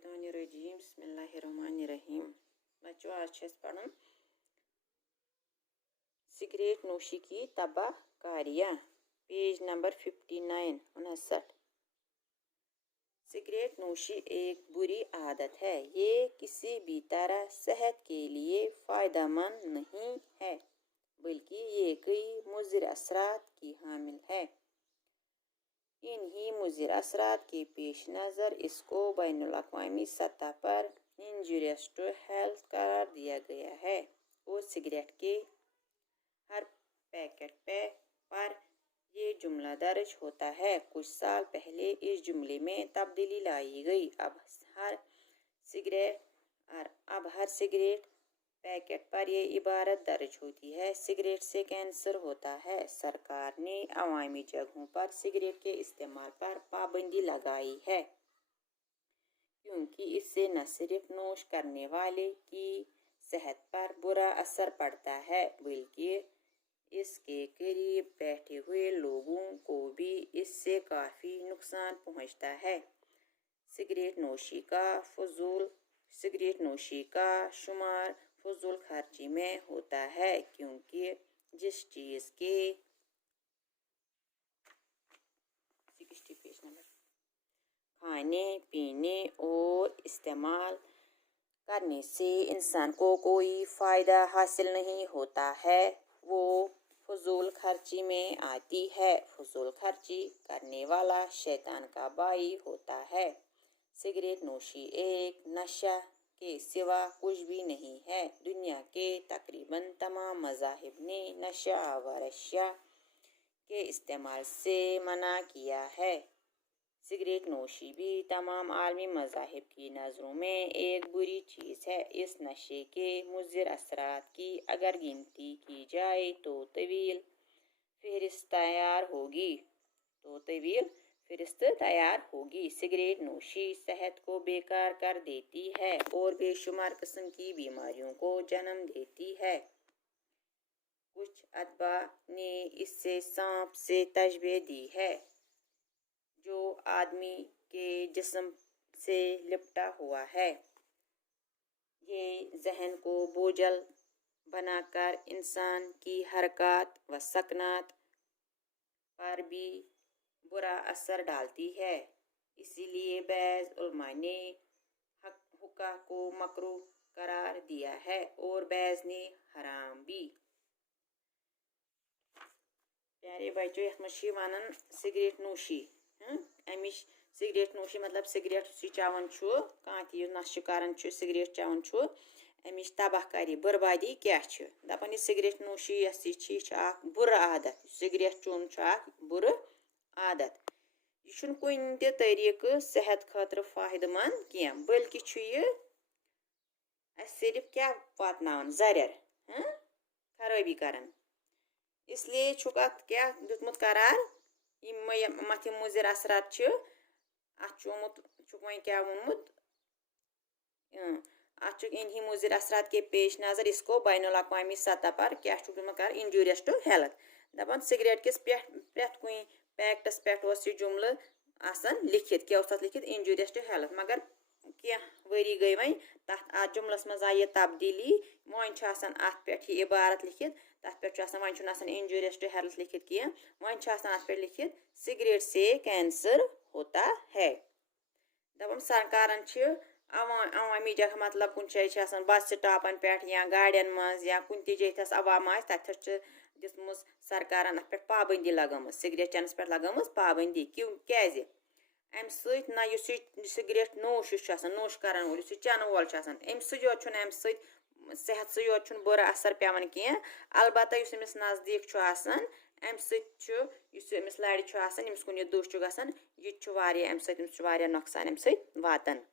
Mineşşeytanirracim. Bismillahirrahmanirrahim. बच्चों आज छे पढ़न सिगरेट नोशी की तबाहकारियाँ। Page number 59। सिगरेट नोशी एक बुरी आदत है। ये किसी भी तरह सेहत के लिए फ़ायदेमंद नहीं है, बल्कि ये कई मुज़िर असरात की हामिल है। इन्हीं मुज़िर असरात के पेश नज़र इसको बैनुल-अक़वामी सतह पर इंजूरियस टू हेल्थ करार दिया गया है और सिगरेट के हर पैकेट पर ये जुमला दर्ज होता है। कुछ साल पहले इस जुमले में तब्दीली लाई गई। अब हर सिगरेट पैकेट पर ये इबारत दर्ज होती है, सिगरेट से कैंसर होता है। सरकार ने अवामी जगहों पर सिगरेट के इस्तेमाल पर पाबंदी लगाई है, क्योंकि इससे न सिर्फ नोश करने वाले की सेहत पर बुरा असर पड़ता है, बल्कि इसके करीब बैठे हुए लोगों को भी इससे काफ़ी नुकसान पहुंचता है। सिगरेट नोशी का शुमार फजूल खर्ची में होता है, क्योंकि जिस चीज़ के खाने पीने और इस्तेमाल करने से इंसान को कोई फ़ायदा हासिल नहीं होता है, वो फजूल खर्ची में आती है। फजूल खर्ची करने वाला शैतान का भाई होता है। सिगरेट नोशी एक नशा के सिवा कुछ भी नहीं है। दुनिया के तकरीबन तमाम मज़ाहिब ने नशा आवर अशिया के इस्तेमाल से मना किया है। सिगरेट नोशी भी तमाम आलमी मज़ाहिब की नज़रों में एक बुरी चीज़ है। इस नशे के मुज़िर असरात की अगर गिनती की जाए तो तवील फहरिस्त तैयार होगी। सिगरेट नोशी सेहत को बेकार कर देती है और बेशुमार किस्म की बीमारियों को जन्म देती है। कुछ अतबा ने इससे सांप से तशबीह दी है, जो आदमी के जिस्म से लिपटा हुआ है। ये जहन को बोझल बनाकर इंसान की हरकत व सकनात पर भी बुरा असर डालती है। इसीलिए बैज़ उलमा ने हुक्का को मकरूह करार दिया है और बैज़ ने हराम भी। प्यारे बच्चों, यह मशी वनन सिगरेट नोशी अमिश सिगरेट नोशी मतलब सिगरेट चवन कह नशे कर सिगरेट चवन अमिश तबाहकारी बर्बादी क्या दपान सिगरेट नोशी बुर आदत। सिगरेट चुन बुर आदत। यह कुन ते तरीक सेहत खतर फायदेमंद क्या, बल्कि सिर्फ क्या वातनावन जरर खराबी करन। इसलिए अत क्या दुतमुत करार मत मुज़िर असरात क्या वोनमुत इन्हीं मुज़िर असरात के पेश नज़र इसको बैनुल-अक़वामी सतह पर क्या कर इंजूरियस टू हेल्थ। दपान सिगरेट किस प्रेथ कुन पैकेटस पे यह जुमल लिखित क्या लिखित इंजूरियस टू हेल्थ, मगर क्या वरी गई वन तथ जुमलस मज आई तब्दीली। वन अत पे इबारत लिखित, तथ पे वन इंजूरियस टू हेल्थ लिखित क्या, वन अत पे लिखित सिगरेट से कैंसर होता है। दपान सरकारन अवामी जगह मतलब कुछ जाए बस स्टॉपन पे या गाड़ियन मज या कुन तथस अवाम तथ दिम सरकारन अत पे पाबंदी लगम, सिगरेट चेनस पे लगम पाबंदी। क्यों क्या अम सिगरेट नोश नोश कर वोल चन वोल अम सेहत सत बुरा असर पेवान क्या, अलबत्ता अमिस नज़दीक अम समिस लड़ यमिस कुन दुश गसान यह अम नुकसान अम वातान।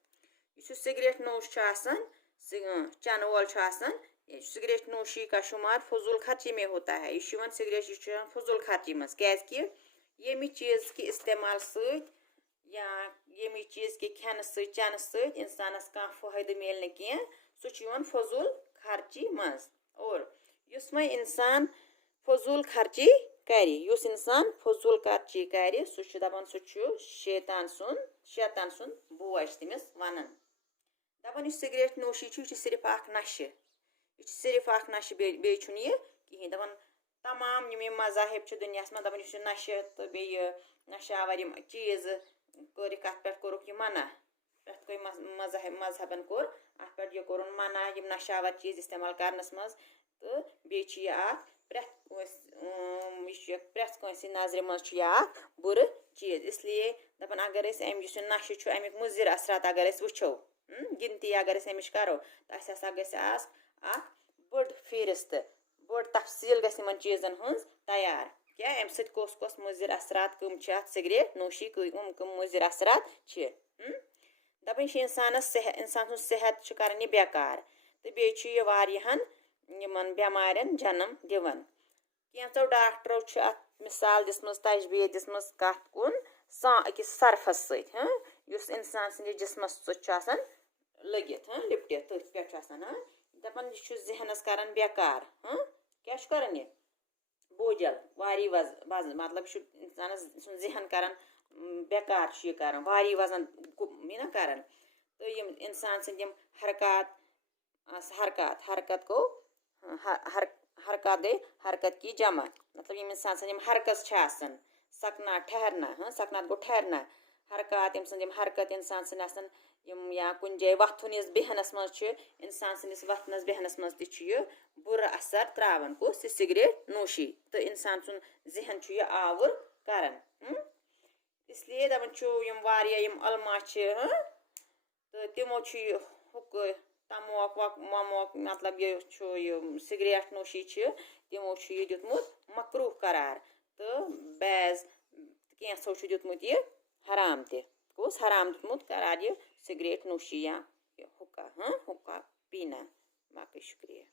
सिगरेट नोश चन वोल सिगरेट नोशी का शुमार फजूल खर्ची में होता है। यह सिगरेट फजूल खर्ची मज क्या यमि चीज़ के इस्तेमाल या यमि चीज़ के खेन चन इंसानस कह फ़ायदे मिल क्या, सह फजूल खर्ची मज। और युस वह इंसान फजूल खर्ची कर सह दपान सह शैतान सुन बोझ तमिस वनन। दपान यह सिगरेट नोशी यह सिर्फ नशे यह सिर्फ नशे बे यह कहें दपान तमाम यम मजाहिब दुनिया में दपान यह नशे तो बे नशावर चीज कर कोरुक यह मना प्रत कोई मजहबन कोर अत पे यह कोर मना यम नशावर चीज इस्तेमाल करनस मज तो बे प्रत नजर मज बुर चीज इसलिए दपान अगर अम नशे अमिक मुजिर असरात अगर वो गिनती अगर अमिच करो तो बड़ फेहरिस्त बड़ तफसील गम चीजन हज तैयार क्या अम सस मुजिर असरात कम सिगरेट नोशी कम मुजिर असरात दपान इंसान सुंद सेहत कर बेकार तो बे बेमारन जन्म दिवन कैंचो डॉक्टरों अत मिसाल दिसम तजबीह दिसम कत कुन अकिस सर्फस सस इंसान सद जिसमस लगित लिपटित तथ पे दपान यह जहनस कर बेकार क्या कर यह बोझल वारी वजन मतलब इंसान जहन कर बेकार यह कर वारी वजन यह कर तो यम इंसान सद हरकत गो हरकत गई हरकत की जमा मतलब यम इंसान सद हरकत सकना ठहरना सकना गो ठहरना हरकत यम सद हरकत इंसान सद या कुन जाए वथुन बेहनस मज इंसान सदिस वथनस बेहनस मज बुर असर त्रावन कुस सिगरेट नोशी तो इंसान सुन जहन आवर कर इसलिए दपान यम अलमा तो तमो हुक तमोक वमोक मतलब यह सिगरेट नोशी तमो यह दितमुत मकरूह करार तो बैज कैंसो दितमुत यह हराम तस हराम दितमुत करार यह सिगरेट नोशी या हुक्का हुक्का पीना बाकी शुक्रिया।